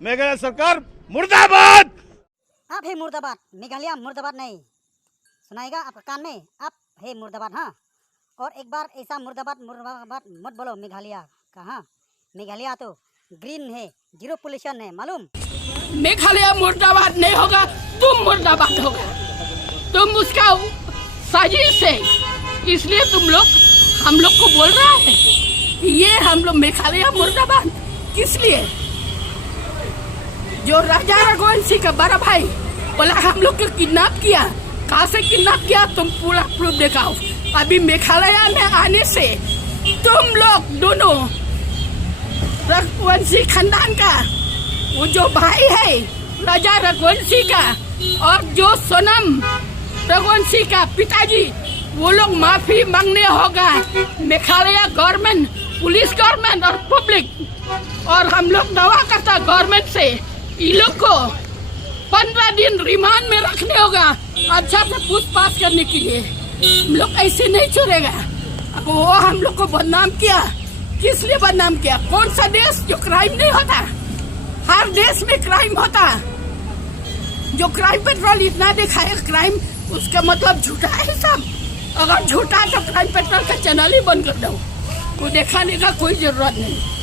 मेघालय सरकार मुर्दाबाद। आप है मुर्दाबाद, मेघालय मुर्दाबाद नहीं सुनाएगा आपका कान में। आप है मुर्दाबाद। हाँ, और एक बार ऐसा मुर्दाबाद मुर्दाबाद मत बोलो मेघालय का। हाँ, मेघालय तो ग्रीन है, जीरो पोल्यूशन है, मालूम। मेघालय मुर्दाबाद नहीं होगा, तुम मुर्दाबाद होगा। तुम उसका साजिश है, इसलिए तुम लोग हम लोग को बोल रहा है ये हम लोग मेघालय मुर्दाबाद। किस लिए? जो राजा रघुवंशी का बड़ा भाई बोला हम लोग को किडनैप किया। कहाँ से किडनैप किया तुम पूरा प्रूफ दिखाओ। अभी मेघालय में आने से तुम लोग दोनों रघुवंशी खानदान का वो जो भाई है राजा रघुवंशी का और जो सोनम रघुवंशी का पिताजी, वो लोग माफी मांगने होगा मेघालय गवर्नमेंट, पुलिस गवर्नमेंट और पब्लिक। और हम लोग दावा करता गवर्नमेंट से इन लोग को 15 दिन रिमांड में रखने होगा अच्छा से पूछताछ करने के लिए। हम लोग ऐसे नहीं छोड़ेगा। अब वो हम लोग को बदनाम किया, किस लिए बदनाम किया? कौन सा देश जो क्राइम नहीं होता? हर देश में क्राइम होता। जो क्राइम पेट्रोल इतना दिखाए क्राइम, उसका मतलब झूठा है सब। अगर झूठा तो क्राइम पेट्रोल का चैनल ही बंद कर दो, वो दिखाने का कोई जरूरत नहीं।